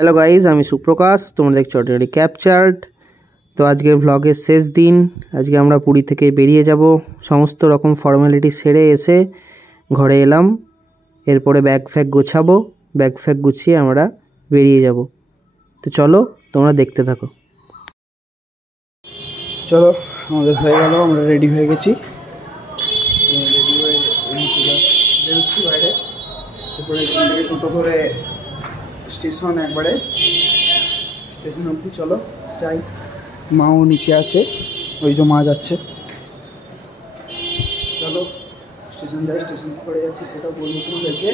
Hello guys, আমি সুপ্রকাশ, তোমরা দেখছো অর্ডিনারি ক্যাপচার্ড। তো আজকের ভ্লগের শেষ দিন। আজকে আমরা পুরী থেকে বেরিয়ে যাব। সমস্ত রকম ফর্মালিটি সেরে এসে ঘরে এলাম। এরপরে ব্যাগ ফ্যাগ গোছাবো, ব্যাগ ফ্যাগ গুছিয়ে আমরা বেরিয়ে যাব। তো চলো, তোমরা দেখতে থাকো। চলো, আমাদের হয়ে গেল, আমরা রেডি হয়ে গেছি। রেডি হয়ে বেরোচ্ছি বাইরে। তারপরে এখান থেকে টোটো করে স্টেশন, একবারে স্টেশন অবধি চলো যাই। মাও নিচে আছে, ওই যে মা যাচ্ছে। চলো স্টেশন যাই। স্টেশন কী করে যাচ্ছি সেটাও বলবো তোমাদেরকে,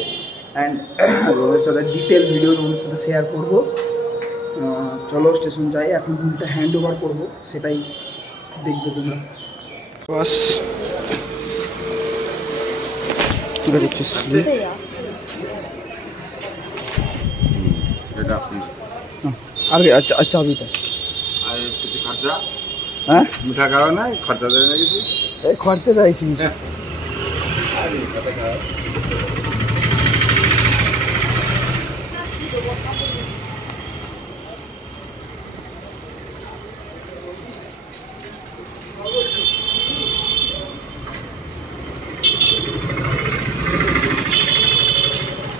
অ্যান্ড ওদের সাথে ডিটেল ভিডিও তোমাদের সাথে শেয়ার করবো। চলো স্টেশন যাই। এখন রুমটা হ্যান্ড ওভার করবো, সেটাই দেখবে তোমরা। বাস আরে আচ্ছা আচ্ছা চাবিটা আর কিছু খরচা, হ্যাঁ মিঠা খাওয়া না, খরচা দেয় না কিছু, এই খরচা চাইছি কিছু।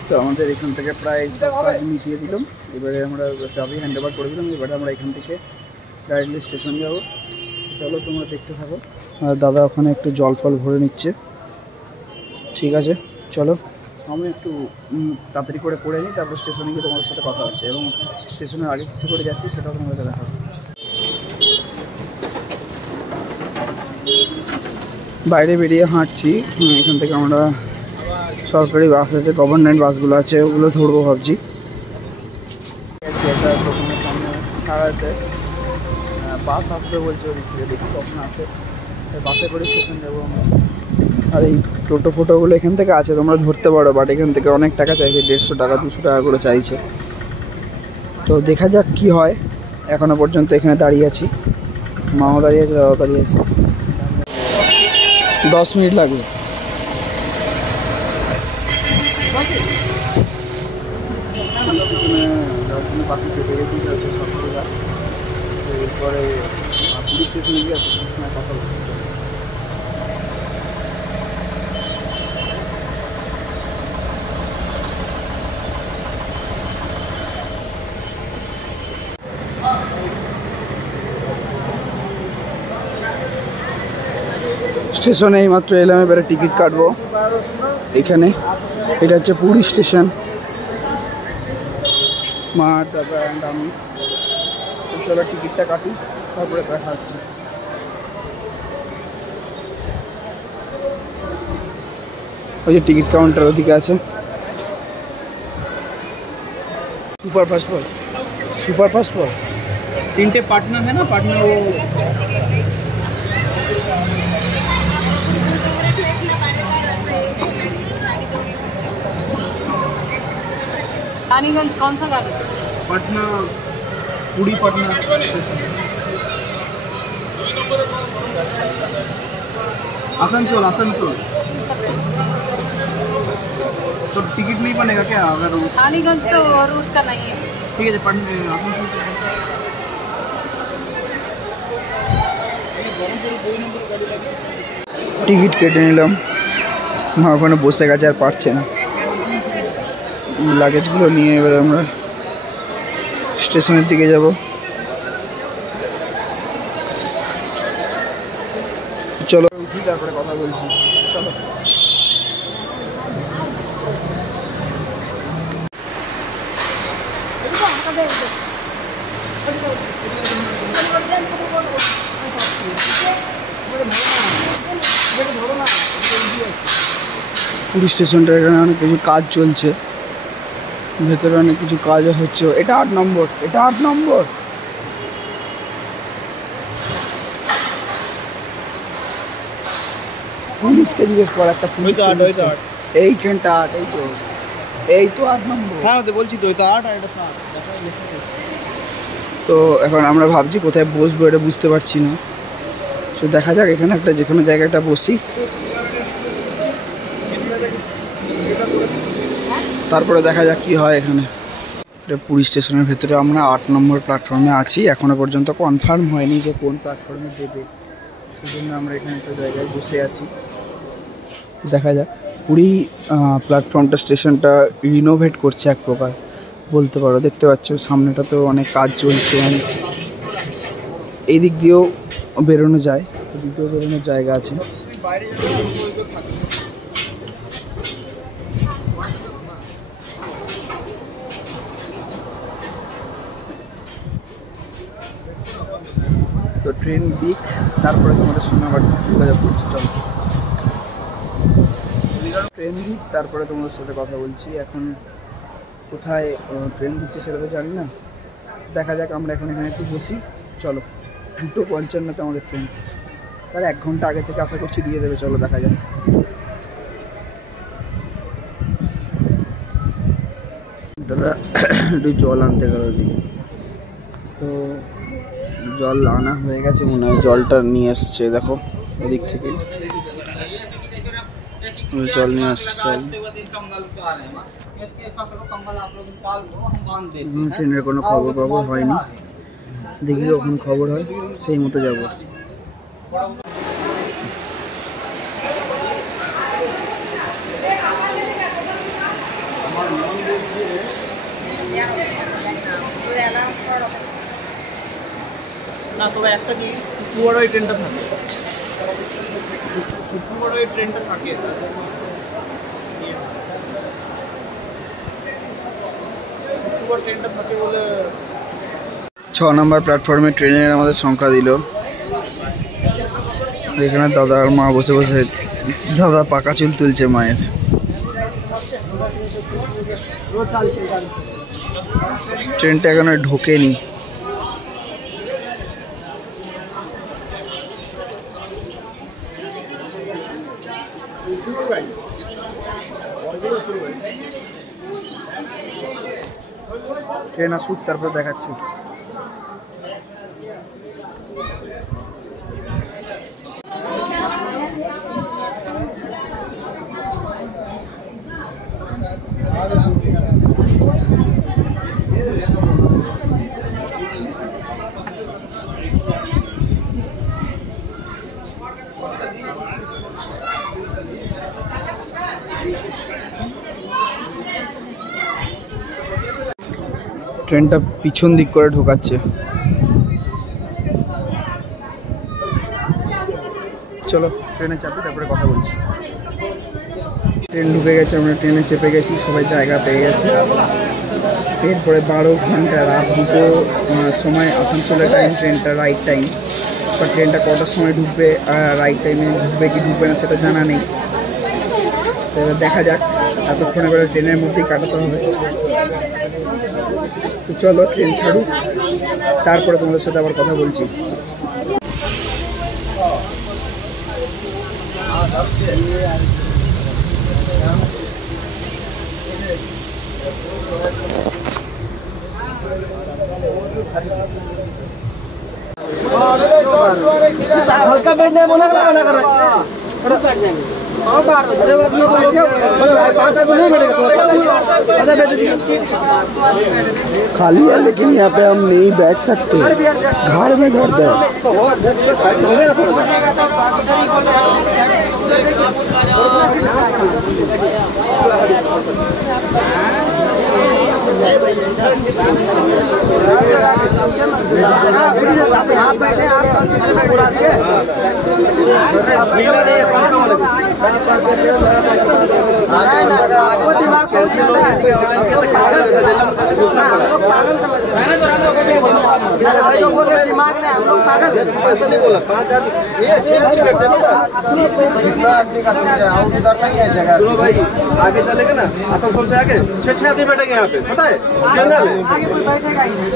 তো আমাদের এখান থেকে প্রায় সব কাজ মিটিয়ে দিলাম। এবারে আমরা চাবি হ্যান্ড ওভার করে দিলাম। এবারে আমরা এখান থেকে ডাইরেক্টলি স্টেশন যাবো। চলো তোমরা দেখতে থাকো। আর দাদা ওখানে একটু জল ফল ভরে নিচ্ছে। ঠিক আছে চলো, আমি একটু তাড়াতাড়ি করে নিই, তারপর স্টেশনে গিয়ে তোমাদের সাথে কথা হচ্ছে, এবং স্টেশনের আগে কিছু করে যাচ্ছি সেটাও তোমাদের দেখাবো। বাইরে বেরিয়ে হাঁটছি। এখান থেকে আমরা সরকারি বাস আছে, গভর্নমেন্ট বাসগুলো আছে, ওগুলো ধরবো ভাবছি। এটা দোকানের সামনে ছাড়াতে বাস আসবে বলছে, ওদিক থেকে দেখি কখন আসে। বাসে করে স্টেশন যাবো আমরা। আর এই টোটো ফোটোগুলো এখান থেকে আছে, তোমরা ধরতে পারো, বাট এখান থেকে অনেক টাকা চাইছে, 150 টাকা 200 টাকা করে চাইছে। তো দেখা যাক কি হয়। এখনো পর্যন্ত এখানে দাঁড়িয়ে আছি, মাও দাঁড়িয়ে আছে, দাদাও দাঁড়িয়ে আছে। 10 মিনিট লাগবে। বাসে চেপে গেছি, এটা হচ্ছে সরকারি বাস। এরপরে পুলিশ স্টেশনে গিয়ে সময় কথা বলছি। স্টেশনে এইমাত্র এলাম, এবারে টিকিট কাটবো এখানে। এটা হচ্ছে পুরী স্টেশন। মা, দাদা অ্যান্ড আমি। চলো টিকিটটা কাটি, তারপরে দেখা হচ্ছে। ওই যে টিকিট কাউন্টার ওদিকে আছে। Super fast ball, super fast ball 3 partner है ना, पार्टनर वो रानीगंज कौन सा गाड़ी? पटना, पुरी पटना आसनसोल, आसनसोल। तो टिकट नहीं बनेगा क्या अगर? रानीगंज तो रूट का नहीं है। ठीक है, पटना आसनसोल। টিকিট কেটে নিলাম। মা ওখানে বসে গেছে, আর পারছে না। লাগেজগুলো নিয়ে এবার আমরা স্টেশনের দিকে যাব। চলো উঠি, তারপরে কথা বলছি। চলো পুরী স্টেশনটা, এখানে অনেক কিছু কাজ চলছে, ভেতরে অনেক কিছু কাজও হচ্ছে। এটা 8 নম্বর, এটা 8 নম্বর। পুলিশকে জিজ্ঞেস কর, একটা পুলিশ এইখানটা 8, এই তো 8 নম্বর। হ্যাঁ তো বলছি তো, এটা 8 আর এটা 7। তো এখন আমরা ভাবছি কোথায় বসবো, এটা বুঝতে পারছি না। তো দেখা যাক, এখানে একটা যে কোনো জায়গাটা বসি, তারপরে দেখা যাক কি হয় এখানে। এটা পুরী স্টেশনের ভেতরে আমরা 8 নম্বর প্ল্যাটফর্মে আছি। এখনো পর্যন্ত কনফার্ম হয়নি যে কোন প্ল্যাটফর্মে দেবে, সেজন্য আমরা এখানে একটা জায়গায় বসে আছি। দেখা যাক। পুরী প্ল্যাটফর্মটা স্টেশনটা রিনোভেট করছে এক প্রকার বলতে পারো। দেখতে পাচ্ছ সামনেটা তো অনেক কাজ চলছে। এই দিক দিয়েও বেরোনো যায়, এদিক দিয়েও বেরোনোর জায়গা আছে। তো ট্রেন দিক, তারপরে তোমাদের সঙ্গে আবার যোগাযোগ করছি। চলো ট্রেন দিক, তারপরে তোমাদের সাথে কথা বলছি। এখন কোথায় ট্রেন দিচ্ছে সেটা তো জানি না, দেখা যাক। আমরা এখন এখানে একটু বসি। চলো 2:55 আমাদের ট্রেন, তার 1 ঘন্টা আগে থেকে আশা করছি দিয়ে দেবে। চলো দেখা যাক। দাদা একটু জল আনতে গেল ওদিকে, তো জল আনা হয়ে গেছে মনে হয়। জলটা নিয়ে আসছে, দেখো ওদিক থেকে জল নিয়ে আসছে। ট্রেনের কোনো খবর হয়নি, দেখি কখন খবর হয় সেই মতো যাবো। না তবে একটা কি শুক্রবার ওই ট্রেনটা থাকে, শুক্রবার ওই ট্রেনটা থাকে। 6 নম্বর প্ল্যাটফর্মে ট্রেনের আমাদের সংখ্যা দিল। এখানে দাদা আর মা বসে বসে, দাদা পাকা চুল তুলছে মায়ের। ট্রেনটা এখানে ঢোকেনি। ট্রেন আসুক তারপর দেখাচ্ছি। ট্রেনটা পিছন দিক করে ঢোকাচ্ছে। চলো ট্রেনে চাপি, তারপরে কথা বলছি। ট্রেন ঢুকে গেছে, আমরা ট্রেনে চেপে গেছি, সবাই জায়গা পেয়ে গেছে। এরপরে 12 ঘন্টা, রাত 2টো সময় আসানসোলের টাইম ট্রেনটা, রাইট টাইম। বা ট্রেনটা কটার সময় ঢুকবে, রাইট টাইমে ঢুকবে কি ঢুকবে না সেটা জানা নেই। তো এবার দেখা যাক, এতক্ষণ এবারে ট্রেনের মধ্যেই কাটাতে হবে। তো চলো ট্রেন ছাড়ুক, তারপরে তোমাদের সাথে আবার কথা বলছি। हल्का बैठने बोला ना कर खाली है लेकिन यहाँ पे हम नहीं बैठ सकते, घर में दर्द है। दिमाग में हम लोग पागल ऐसा नहीं बोला। 5 आदमी ये 6 आदमी बैठते हैं ना, कितना आदमी का सीट है और उधर नहीं है जगह। सुनो भाई, आगे चलेंगे ना आसनसोल से आगे 6 आदमी बैठेंगे यहाँ पे, पता है जनरल आगे कोई बैठेगा ही नहीं।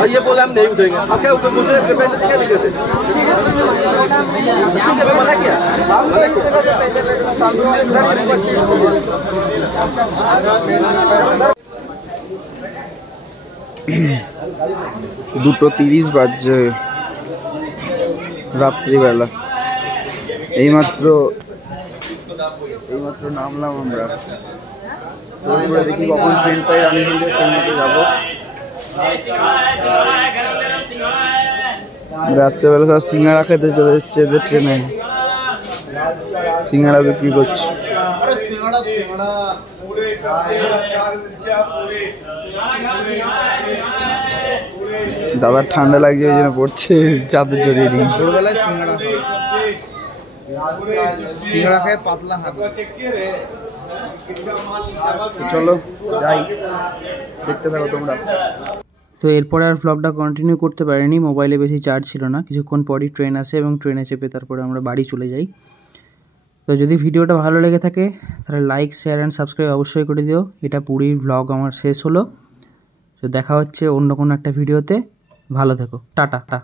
और ये बोला हम नहीं उठेंगे, आप क्या ऊपर दूसरे के बैठने से क्या दिक्कत है? ठीक है मना किया हम इस जगह पे पहले बैठना था, हम 2:30 বাজছে রাত্রিবেলা। এইমাত্র নামলাম আমরা। এবারে দেখি কখন ট্রেন পাই রানীগঞ্জে, সেই মতো যাবো। রাত্রেবেলা সব সিঙ্গাড়া খেতে চলে এসছে এদের ট্রেনে, সিঙ্গাড়া বিক্রি করছে। দাদার ঠান্ডা লাগছে ওই জন্য পড়ছে চাদর জড়িয়ে নিয়ে। ছোটবেলায় সিঙ্গাড়া খায় পাতলা হাত। চলো যাই, দেখতে থাকো তোমরা। তো এরপরে আর ব্লগটা কন্টিনিউ করতে পারিনি, মোবাইলে বেশি চার্জ ছিল না। কিছুক্ষণ পরই ট্রেন আসে এবং ট্রেনে চেপে তারপরে আমরা বাড়ি চলে যাই। তো যদি ভিডিওটা ভালো লেগে থাকে তাহলে লাইক, শেয়ার অ্যান্ড সাবস্ক্রাইব অবশ্যই করে দিও। এটা পুরীর ব্লগ আমার শেষ হলো। তো দেখা হচ্ছে অন্য কোনো একটা ভিডিওতে। ভালো থেকো, টাটা।